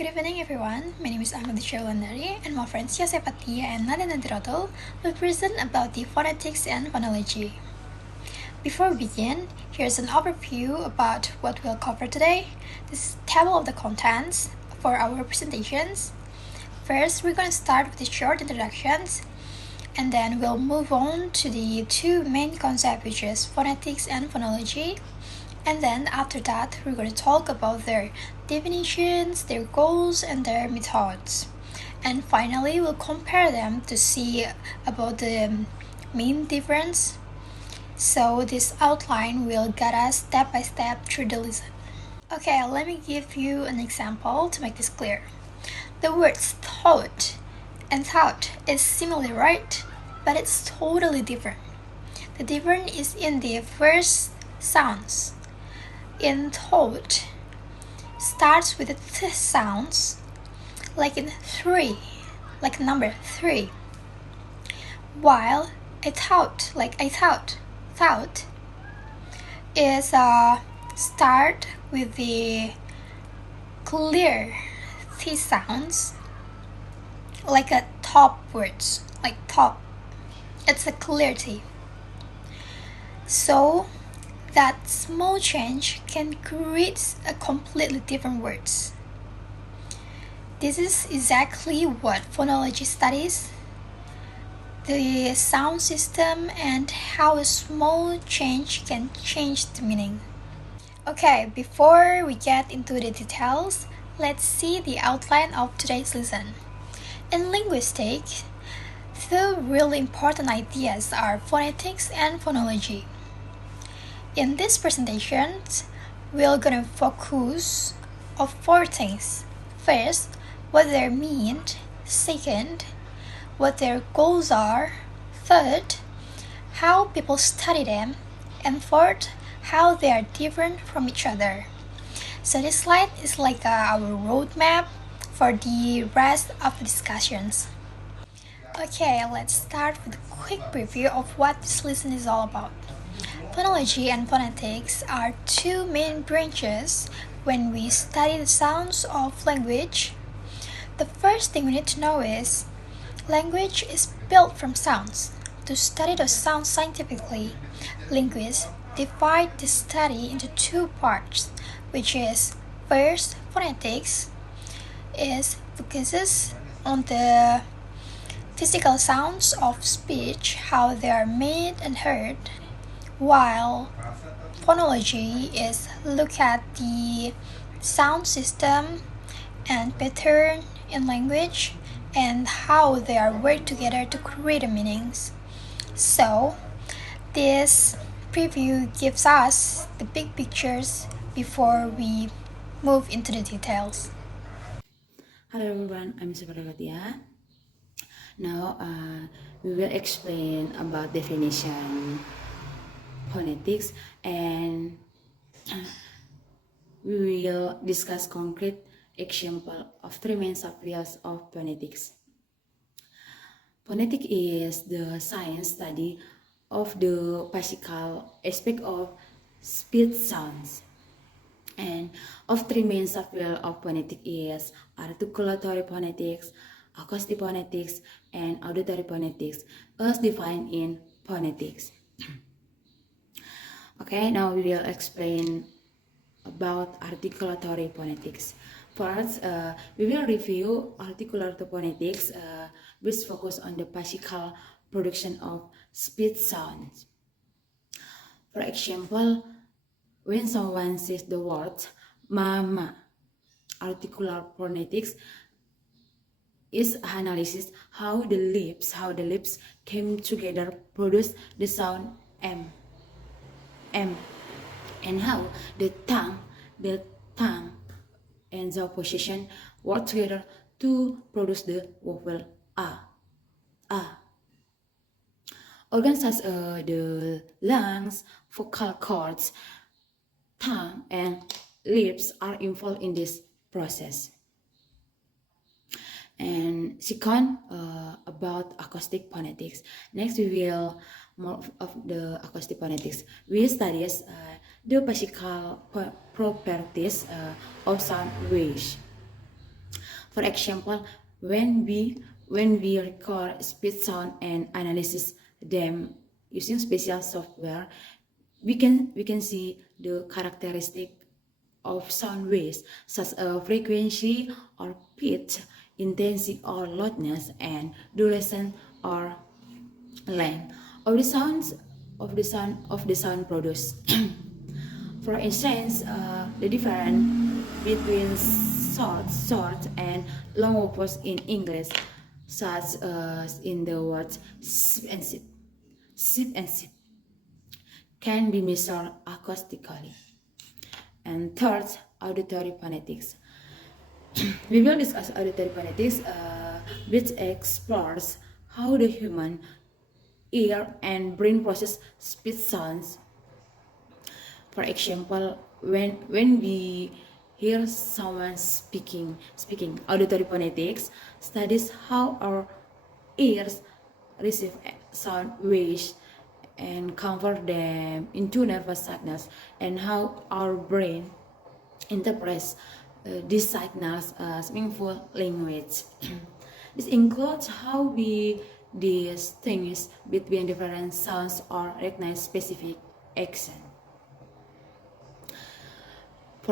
Good evening, everyone. My name is Amel and my friends Yasepatia and Nadine Antiroto will present about the phonetics and phonology. Before we begin, here's an overview about what we'll cover today. This is table of the contents for our presentations. First, we're going to start with the short introductions, and then we'll move on to the two main concepts, which is phonetics and phonology. And then after that, we're going to talk about their definitions, their goals, and their methods. And finally, we'll compare them to see about the main difference. So this outline will guide us step by step through the lesson. Okay, let me give you an example to make this clear. The words thought and thought is similar, right? But it's totally different. The difference is in the first sounds. In thought, starts with the th sounds, like in 3, like number 3. While a thought, like a thought, is start with the clear T sounds, like a top words, like top. It's a clear T. So that small change can create a completely different words. This is exactly what phonology studies, the sound system and how a small change can change the meaning. Okay, before we get into the details, let's see the outline of today's lesson. In linguistics, the really important ideas are phonetics and phonology. In this presentation, we're gonna focus on 4 things. First, what they mean. Second, what their goals are. Third, how people study them. And fourth, how they are different from each other. So this slide is like our roadmap for the rest of the discussions. Okay, let's start with a quick preview of what this lesson is all about. Phonology and phonetics are two main branches when we study the sounds of language. The first thing we need to know is language is built from sounds. To study those sounds scientifically, linguists divide the study into 2 parts, which is first, phonetics focuses on the physical sounds of speech, how they are made and heard, while phonology is look at the sound system and pattern in language and how they are work together to create meanings. So this preview gives us the big pictures before we move into the details. Hello everyone, I'm Fatia. Now we will explain about definition phonetics and we will discuss concrete example of 3 main subfields of phonetics. Phonetics is the science study of the physical aspect of speech sounds. And of 3 main subfields of phonetics is articulatory phonetics, acoustic phonetics, and auditory phonetics as defined in phonetics. Okay, now we will explain about articulatory phonetics. First, we will review articulatory phonetics, which focus on the physical production of speech sounds. For example, when someone says the word mama, articular phonetics is analysis how the lips came together produce the sound m, and how the tongue and the position work together to produce the vowel a. Organs such as the lungs, vocal cords, tongue, and lips are involved in this process. And second, about acoustic phonetics. Next, we will more of the acoustic phonetics. We study the physical properties of sound waves. For example, when we record speech sound and analysis them using special software, we can see the characteristic of sound waves such as frequency or pitch, intensity or loudness, and duration or length of the sounds of the sound produced. For instance, the difference between short and long words in English, such as in the words sip and sip, can be measured acoustically. And third, auditory phonetics. We will discuss auditory phonetics, which explores how the human ear and brain process speech sounds. For example, when we hear someone speaking auditory phonetics studies how our ears receive sound waves and convert them into nervous signals, and how our brain interprets these signals as meaningful language. This includes how we distinguish between different sounds or recognize specific accent.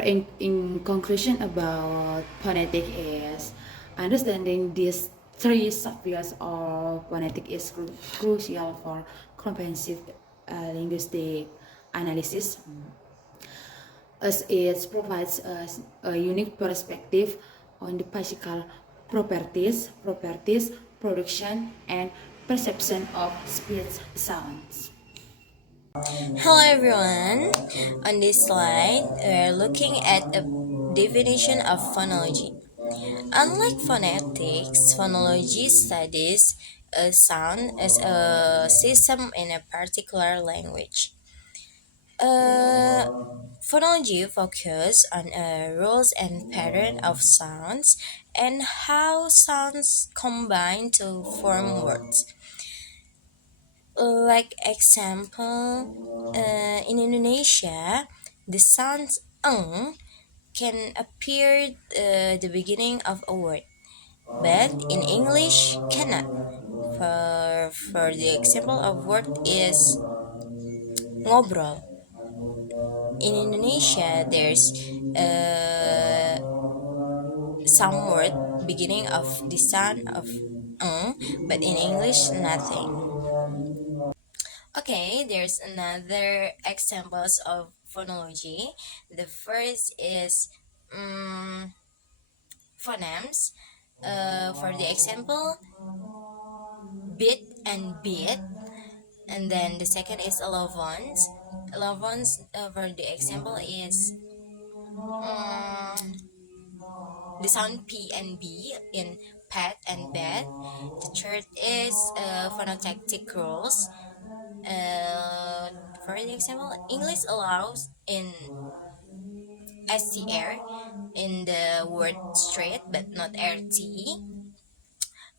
In conclusion about phonetic is understanding these three subfields of phonetic is crucial for comprehensive linguistic analysis, as it provides us a unique perspective on the physical properties, production, and perception of speech sounds. Hello everyone. On this slide, we're looking at a definition of phonology. Unlike phonetics, phonology studies a sound as a system in a particular language. Phonology focuses on rules and pattern of sounds and how sounds combine to form words. Like example, in Indonesia, the sounds "eng" can appear the beginning of a word, but in English cannot. For the example of word is ngobrol. In Indonesia, there's uh, some word beginning of the sound of "eng", but in English nothing. Okay, there's another examples of phonology. The first is phonemes. For the example, bit and beat. And then the second is allowance. Allowance for the example is the sound P and B in pet and bed. The third is phonotactic rules. Uh, for the example, English allows in STR in the word straight but not RT.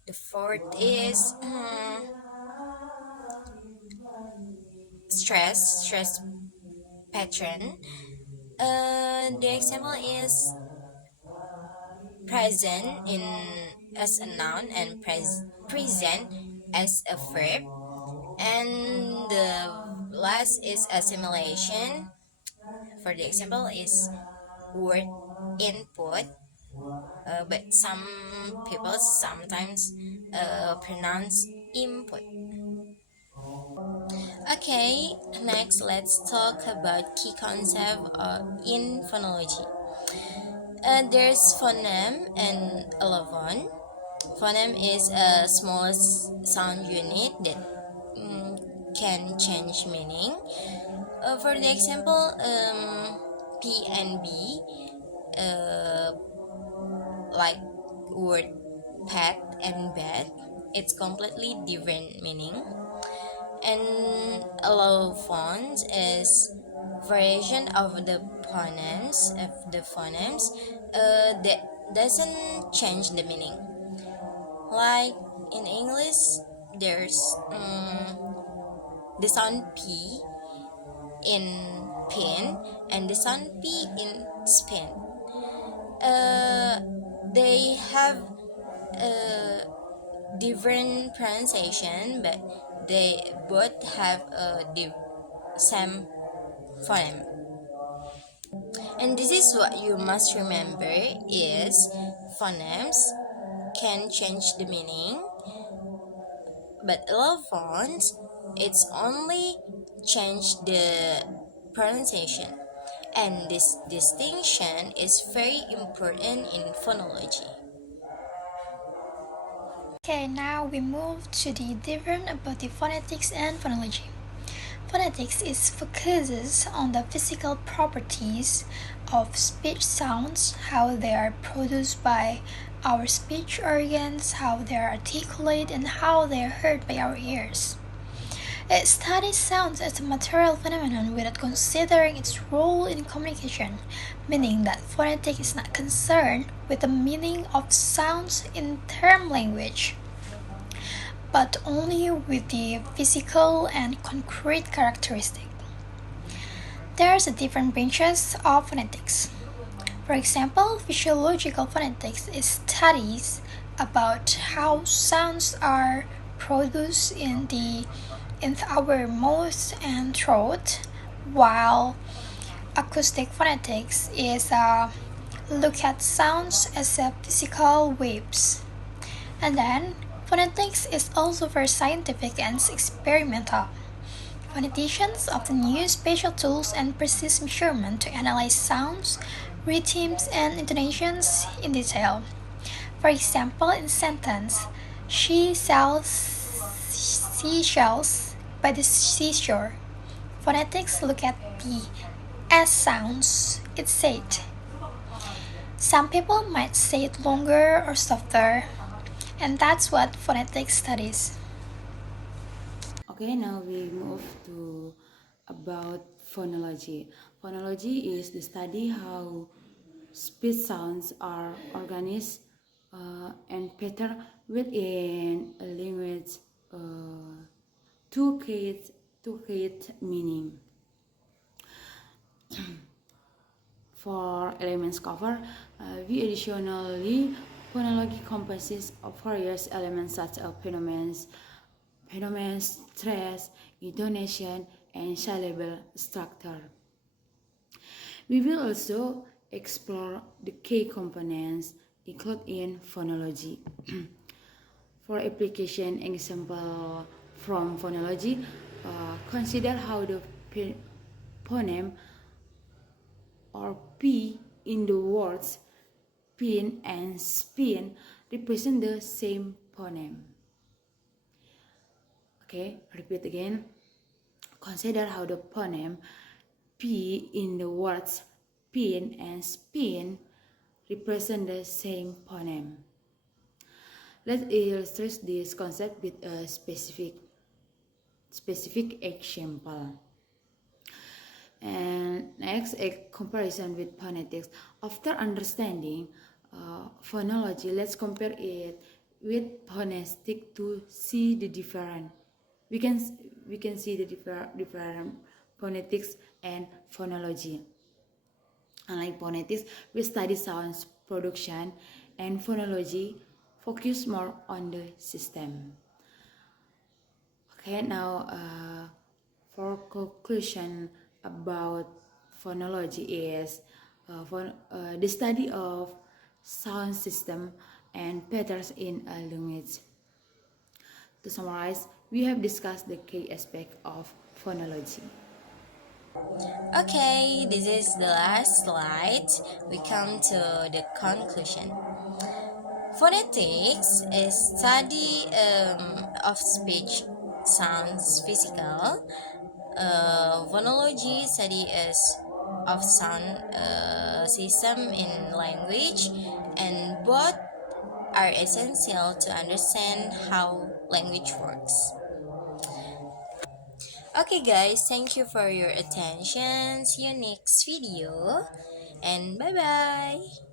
The fourth is stress pattern. The example is present in as a noun and present as a verb. And the last is assimilation. For the example is word input, but some people sometimes pronounce input. Okay, next let's talk about key concept in phonology. There's phoneme and allophones. Phoneme is a small sound unit that can change meaning. For the example, P and B, uh, like word pet and bed, it's completely different meaning. And allophones is variation of the phonemes that doesn't change the meaning. Like in English, there's the sound P in pin and the sound P in spin. Uh, They have a different pronunciation, but they both have a same phoneme. And this is what you must remember is phonemes can change the meaning, but allophones it's only change the pronunciation. And this distinction is very important in phonology. Okay, now we move to the different about the phonetics and phonology. Phonetics is focuses on the physical properties of speech sounds, how they are produced by our speech organs, how they are articulated, and how they are heard by our ears. It studies sounds as a material phenomenon without considering its role in communication, meaning that phonetics is not concerned with the meaning of sounds in term language, but only with the physical and concrete characteristic. There's a different branches of phonetics. For example, physiological phonetics is studies about how sounds are produced in our mouth and throat, while acoustic phonetics is a look at sounds as a physical waves. And then phonetics is also very scientific and experimental. Phoneticians often use spatial tools and precise measurement to analyze sounds, rhythms, and intonations in detail. For example, in sentence, she sells seashells by the seashore. Phonetics look at the S sounds it said. Some people might say it longer or softer, and that's what phonetics studies. Okay, now we move to about phonology. Phonology is the study how speech sounds are organized and patterned within a language to create meaning. For elements cover, we additionally phonology comprises of various elements such as phenomenon, stress, intonation, and syllable structure. We will also explore the key components included in phonology. For application example from phonology, consider how the phoneme or P in the words pin and spin represent the same phoneme. Okay, repeat again. Consider how the phoneme P in the words pin and spin represent the same phoneme. Let's illustrate this concept with a specific example. And next, a comparison with phonetics. After understanding phonology, let's compare it with phonetics to see the difference. We can see the different phonetics and phonology. Unlike phonetics, we study sounds production, and phonology focus more on the system. Okay, now for conclusion about phonology is the study of sound system and patterns in a language. To summarize, we have discussed the key aspect of phonology. Okay, this is the last slide. We come to the conclusion. Phonetics is study of speech, sounds, physical. Phonology study is of sound system in language, and both are essential to understand how language works. Okay, guys, thank you for your attention. See you next video, and bye bye.